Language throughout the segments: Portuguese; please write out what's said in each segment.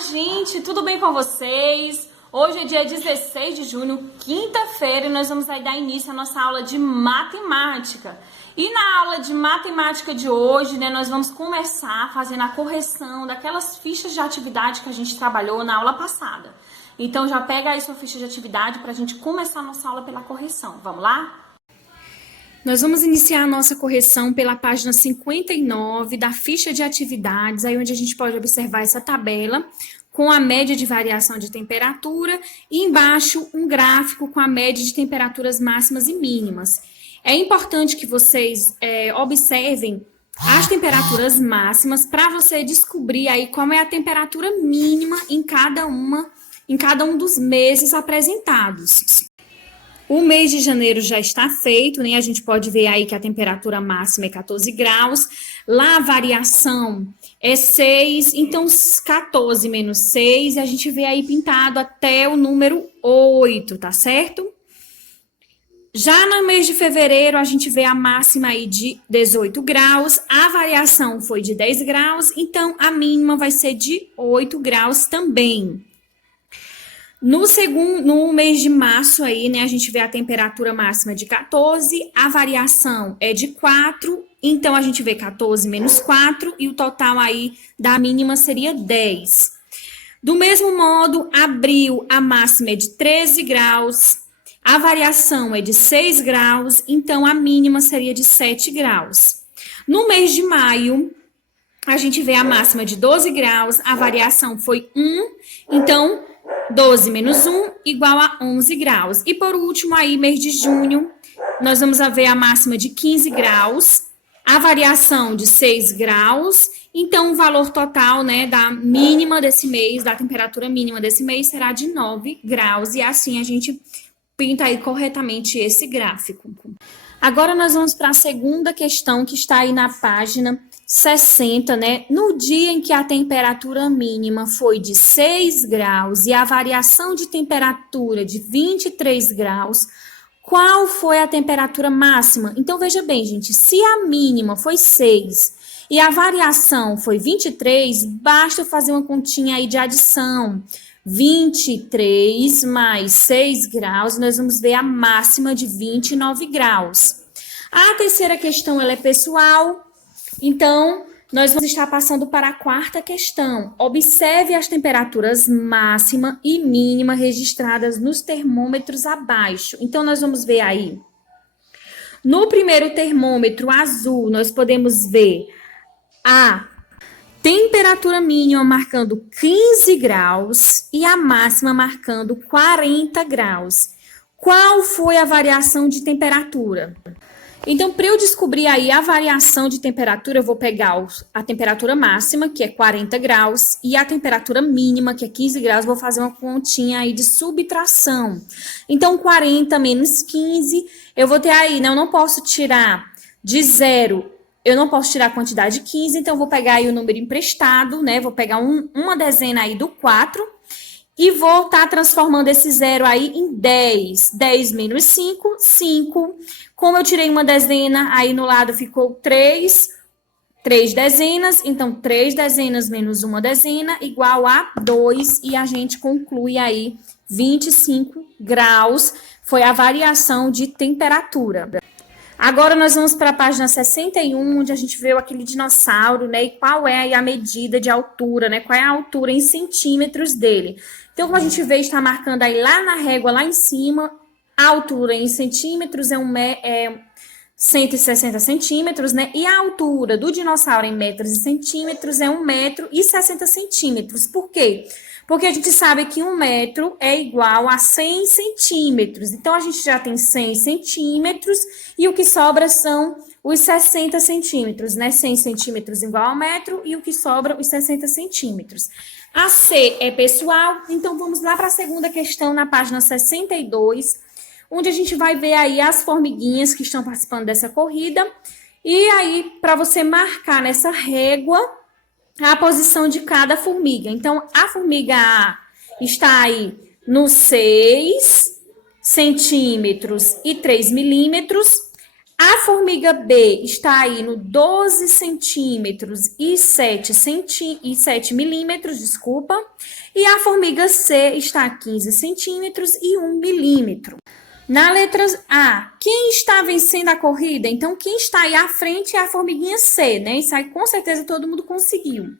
gente, tudo bem com vocês? Hoje é dia 16 de junho, quinta-feira, e nós vamos aí dar início à nossa aula de matemática. E na aula de matemática de hoje, nós vamos começar fazendo a correção daquelas fichas de atividade que a gente trabalhou na aula passada. Então já pega aí sua ficha de atividade para a gente começar a nossa aula pela correção. Vamos lá? Nós vamos iniciar a nossa correção pela página 59 da ficha de atividades, aí onde a gente pode observar essa tabela com a média de variação de temperatura e embaixo um gráfico com a média de temperaturas máximas e mínimas. É importante que vocês observem as temperaturas máximas para você descobrir aí qual é a temperatura mínima em cada um dos meses apresentados. O mês de janeiro já está feito, né? A gente pode ver aí que a temperatura máxima é 14 graus. Lá a variação é 6, então 14 menos 6, a gente vê aí pintado até o número 8, tá certo? Já no mês de fevereiro, a gente vê a máxima aí de 18 graus, a variação foi de 10 graus, então a mínima vai ser de 8 graus também. No mês de março aí, né, a gente vê a temperatura máxima de 14, a variação é de 4, então a gente vê 14 menos 4 e o total aí da mínima seria 10. Do mesmo modo, abril, a máxima é de 13 graus, a variação é de 6 graus, então a mínima seria de 7 graus. No mês de maio, a gente vê a máxima de 12 graus, a variação foi 1, então 12 menos 1 igual a 11 graus. E por último aí, mês de junho, nós vamos ver a máxima de 15 graus, a variação de 6 graus, então o valor total, né, da mínima desse mês, da temperatura mínima desse mês será de 9 graus. E assim a gente pinta aí corretamente esse gráfico. Agora nós vamos para a segunda questão que está aí na página 60, né? No dia em que a temperatura mínima foi de 6 graus e a variação de temperatura de 23 graus, qual foi a temperatura máxima? Então, veja bem, gente, se a mínima foi 6 e a variação foi 23, basta fazer uma continha aí de adição. 23 mais 6 graus, nós vamos ver a máxima de 29 graus. A terceira questão, ela é pessoal. Então, nós vamos estar passando para a quarta questão. Observe as temperaturas máxima e mínima registradas nos termômetros abaixo. Então, nós vamos ver aí. No primeiro termômetro azul, nós podemos ver a temperatura mínima marcando 15 graus e a máxima marcando 40 graus. Qual foi a variação de temperatura? Então, para eu descobrir aí a variação de temperatura, eu vou pegar a temperatura máxima, que é 40 graus, e a temperatura mínima, que é 15 graus, vou fazer uma continha aí de subtração. Então, 40 menos 15, eu vou ter aí, né? Eu não posso tirar de 0, eu não posso tirar a quantidade de 15, então eu vou pegar aí o número emprestado, né? Vou pegar uma dezena aí do 4 e vou estar transformando esse 0 aí em 10. 10 menos 5, 5. Como eu tirei uma dezena, aí no lado ficou 3 dezenas. Então, 3 dezenas menos uma dezena igual a 2. E a gente conclui aí 25 graus. Foi a variação de temperatura. Agora, nós vamos para a página 61, onde a gente viu aquele dinossauro, né? E qual é aí a medida de altura, né? Qual é a altura em centímetros dele. Então, como a gente vê, está marcando aí lá na régua, lá em cima, a altura em centímetros é 160 centímetros, né? E a altura do dinossauro em metros e centímetros é 1,60 metro. Por quê? Porque a gente sabe que 1 metro é igual a 100 centímetros. Então, a gente já tem 100 centímetros e o que sobra são os 60 centímetros, né? 100 centímetros igual a 1 metro e o que sobra os 60 centímetros. A C é pessoal, então vamos lá para a segunda questão na página 62, onde a gente vai ver aí as formiguinhas que estão participando dessa corrida. E aí, para você marcar nessa régua a posição de cada formiga. Então, a formiga A está aí no 6 centímetros e 3 milímetros. A formiga B está aí no 12 centímetros e 7 milímetros, desculpa. E a formiga C está a 15 centímetros e 1 milímetro. Na letra A, quem está vencendo a corrida? Então, quem está aí à frente é a formiguinha C, né? Isso aí com certeza todo mundo conseguiu.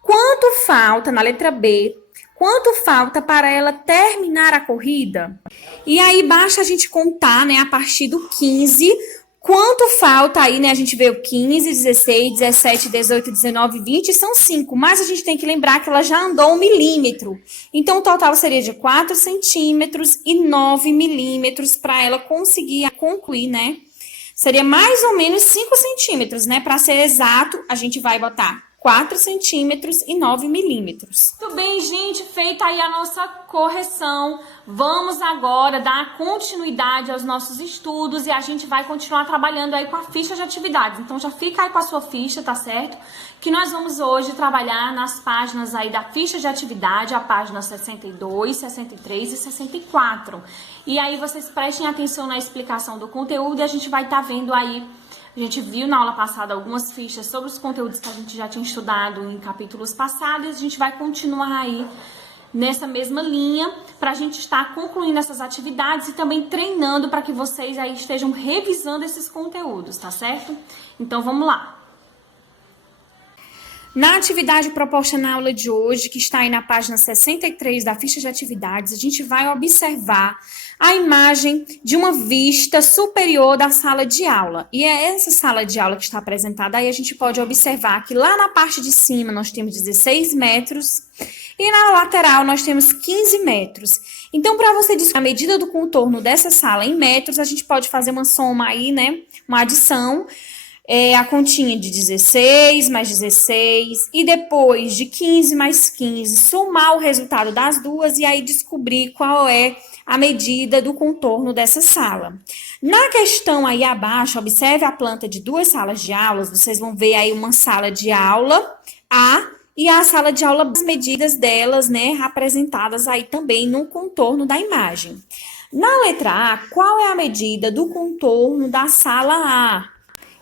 Quanto falta, na letra B, quanto falta para ela terminar a corrida? E aí basta a gente contar, né, a partir do 15, quanto falta aí, né? A gente vê o 15, 16, 17, 18, 19, 20, são 5. Mas a gente tem que lembrar que ela já andou 1 milímetro. Então, o total seria de 4 centímetros e 9 milímetros para ela conseguir concluir, né? Seria mais ou menos 5 centímetros, né? Para ser exato, a gente vai botar 4 centímetros e 9 milímetros. Muito bem, gente, feita aí a nossa correção. Vamos agora dar continuidade aos nossos estudos e a gente vai continuar trabalhando aí com a ficha de atividades. Então, já fica aí com a sua ficha, tá certo? Que nós vamos hoje trabalhar nas páginas aí da ficha de atividade, a página 62, 63 e 64. E aí, vocês prestem atenção na explicação do conteúdo e a gente vai estar vendo aí. A gente viu na aula passada algumas fichas sobre os conteúdos que a gente já tinha estudado em capítulos passados. E a gente vai continuar aí nessa mesma linha para a gente estar concluindo essas atividades e também treinando para que vocês aí estejam revisando esses conteúdos, tá certo? Então, vamos lá. Na atividade proposta na aula de hoje, que está aí na página 63 da ficha de atividades, a gente vai observar a imagem de uma vista superior da sala de aula. E é essa sala de aula que está apresentada aí, a gente pode observar que lá na parte de cima nós temos 16 metros e na lateral nós temos 15 metros. Então, para você descobrir a medida do contorno dessa sala em metros, a gente pode fazer uma soma aí, né? Uma adição. A continha de 16 mais 16 e depois de 15 mais 15, somar o resultado das duas e aí descobrir qual é a medida do contorno dessa sala. Na questão aí abaixo, observe a planta de duas salas de aulas, vocês vão ver aí uma sala de aula A e a sala de aula, as medidas delas, né, representadas aí também no contorno da imagem. Na letra A, qual é a medida do contorno da sala A?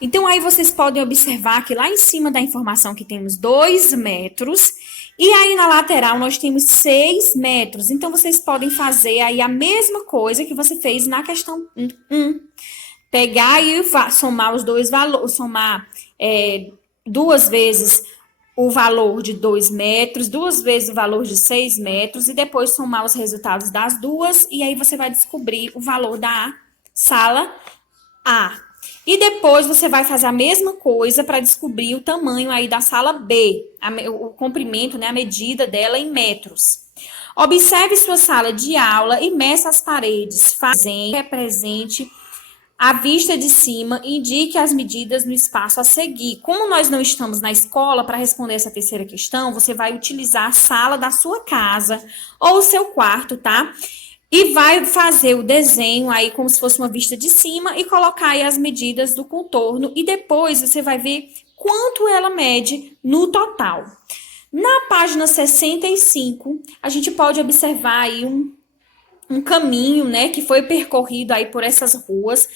Então, aí vocês podem observar que lá em cima da informação que temos 2 metros, e aí na lateral nós temos 6 metros. Então, vocês podem fazer aí a mesma coisa que você fez na questão 1. Pegar e somar os dois valores, somar 2 vezes o valor de 2 metros, 2 vezes o valor de 6 metros, e depois somar os resultados das duas, e aí você vai descobrir o valor da sala A. E depois você vai fazer a mesma coisa para descobrir o tamanho aí da sala B, o comprimento, né, a medida dela em metros. Observe sua sala de aula e meça as paredes, represente a vista de cima e indique as medidas no espaço a seguir. Como nós não estamos na escola, para responder essa terceira questão, você vai utilizar a sala da sua casa ou o seu quarto, tá? E vai fazer o desenho aí como se fosse uma vista de cima e colocar aí as medidas do contorno e depois você vai ver quanto ela mede no total. Na página 65, a gente pode observar aí um caminho, né, que foi percorrido aí por essas ruas.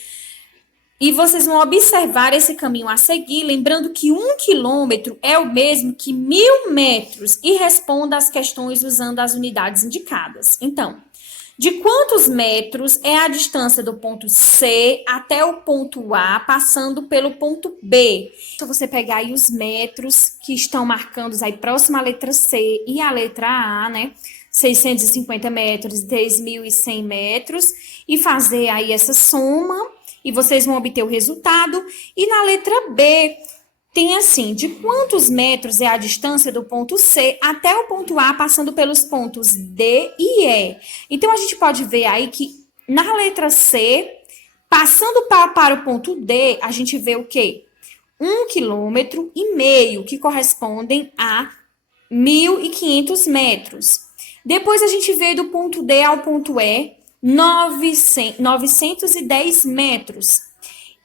E vocês vão observar esse caminho a seguir, lembrando que 1 quilômetro é o mesmo que 1.000 metros e responda às questões usando as unidades indicadas. Então, de quantos metros é a distância do ponto C até o ponto A, passando pelo ponto B? Se você pegar aí os metros que estão marcados aí próximo à letra C e à letra A, né? 650 metros, 3.100 metros, e fazer aí essa soma, e vocês vão obter o resultado. E na letra B, tem assim, de quantos metros é a distância do ponto C até o ponto A, passando pelos pontos D e E. Então, a gente pode ver aí que na letra C, passando para o ponto D, a gente vê o quê? 1,5 quilômetro, que correspondem a 1.500 metros. Depois, a gente vê do ponto D ao ponto E, 910 metros.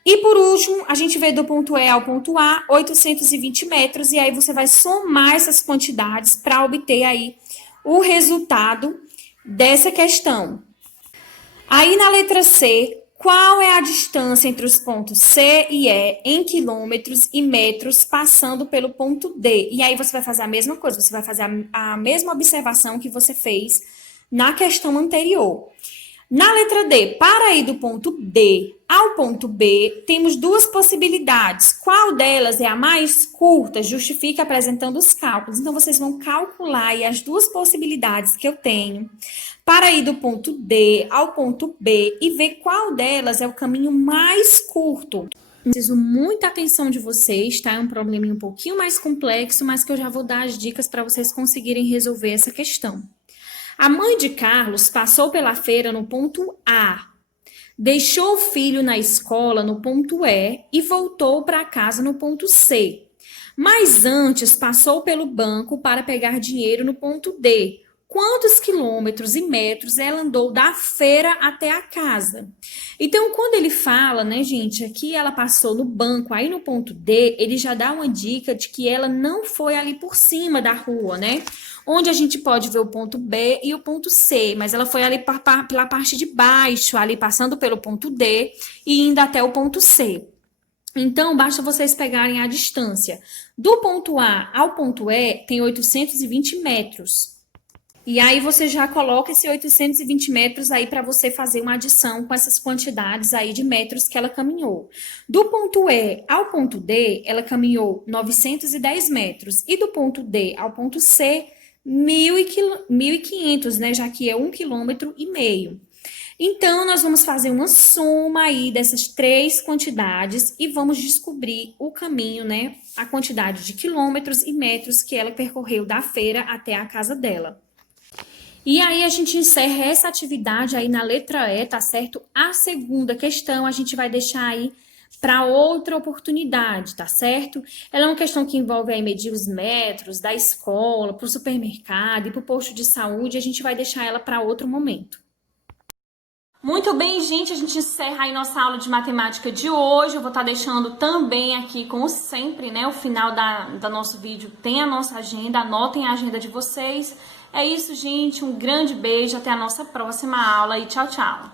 E por último, a gente vê do ponto E ao ponto A, 820 metros, e aí você vai somar essas quantidades para obter aí o resultado dessa questão. Aí na letra C, Qual é a distância entre os pontos C e E em quilômetros e metros passando pelo ponto D? E aí você vai fazer a mesma coisa, você vai fazer a mesma observação que você fez na questão anterior. Na letra D, para ir do ponto D ao ponto B, temos duas possibilidades. Qual delas é a mais curta? Justifique apresentando os cálculos. Então, vocês vão calcular aí as duas possibilidades que eu tenho para ir do ponto D ao ponto B e ver qual delas é o caminho mais curto. Preciso muita atenção de vocês, tá? É um probleminha um pouquinho mais complexo, mas que eu já vou dar as dicas para vocês conseguirem resolver essa questão. A mãe de Carlos passou pela feira no ponto A, deixou o filho na escola no ponto E e voltou para casa no ponto C. Mas antes passou pelo banco para pegar dinheiro no ponto D. Quantos quilômetros e metros ela andou da feira até a casa? Então, quando ele fala, né, gente, aqui ela passou no banco, aí no ponto D, ele já dá uma dica de que ela não foi ali por cima da rua, né? Onde a gente pode ver o ponto B e o ponto C, mas ela foi ali pela parte de baixo, ali passando pelo ponto D e indo até o ponto C. Então, basta vocês pegarem a distância. Do ponto A ao ponto E, tem 820 metros. E aí você já coloca esse 820 metros aí para você fazer uma adição com essas quantidades aí de metros que ela caminhou. Do ponto E ao ponto D, ela caminhou 910 metros. E do ponto D ao ponto C, 1.500, né? Já que é 1,5 km. Então, nós vamos fazer uma soma aí dessas três quantidades e vamos descobrir o caminho, né? A quantidade de quilômetros e metros que ela percorreu da feira até a casa dela. E aí a gente encerra essa atividade aí na letra E, tá certo? A segunda questão a gente vai deixar aí para outra oportunidade, tá certo? Ela é uma questão que envolve aí medir os metros da escola, para o supermercado e para o posto de saúde, a gente vai deixar ela para outro momento. Muito bem, gente, a gente encerra aí nossa aula de matemática de hoje. Eu vou estar deixando também aqui, como sempre, né, o final do nosso vídeo tem a nossa agenda, anotem a agenda de vocês. É isso, gente, um grande beijo, até a nossa próxima aula e tchau, tchau!